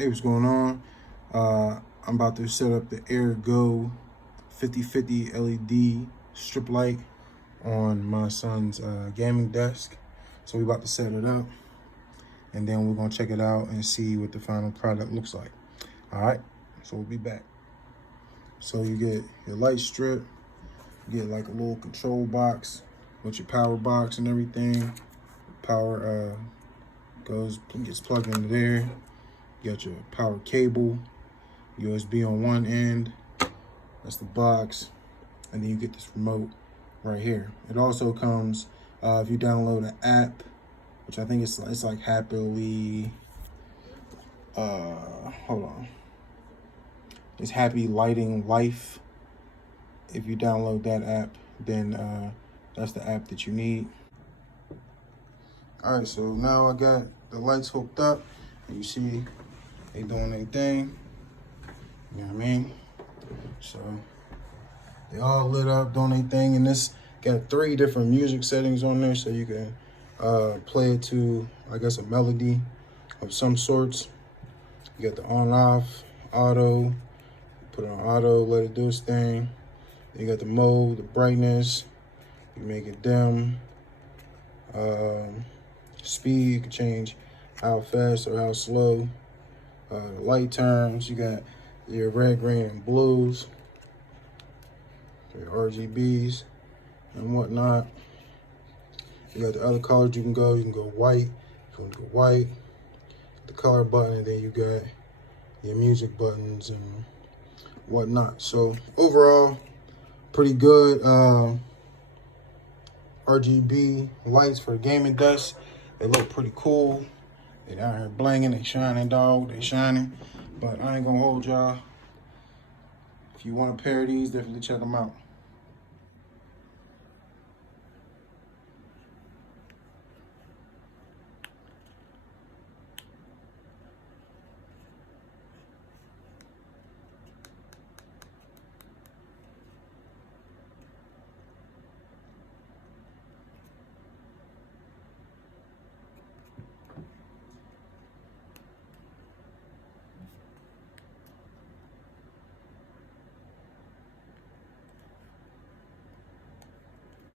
Hey, what's going on? I'm about to set up the Go 5050 LED strip light on my son's gaming desk. So we're about to set it up, and then we're gonna check it out and see what the final product looks like. All right, so we'll be back. So you get your light strip, you get like a little control box with your power box and everything. Power gets plugged into there. You got your power cable, USB on one end, that's the box, and then you get this remote right here. It also comes, if you download an app, which I think it's like Happily, hold on. It's Happy Lighting Life. If you download that app, then that's the app that you need. All right, so now I got the lights hooked up, and you see they doing their thing. You know what I mean? So they all lit up, doing their thing, and this got 3 different music settings on there, so you can play it to, I guess, a melody of some sorts. You got the on-off, auto, put it on auto, let it do its thing. Then you got the mode, the brightness, you make it dim. Speed, you can change how fast or how slow. The light terms, you got your red, green, and blues, your RGBs and whatnot. You got the other colors you can go white, if you want to go white, the color button, and then you got your music buttons and whatnot. So overall, pretty good RGB lights for gaming desk. They look pretty cool. They down here blinging, they shining, dog, they shining. But I ain't gonna hold y'all. If you want a pair of these, definitely check them out.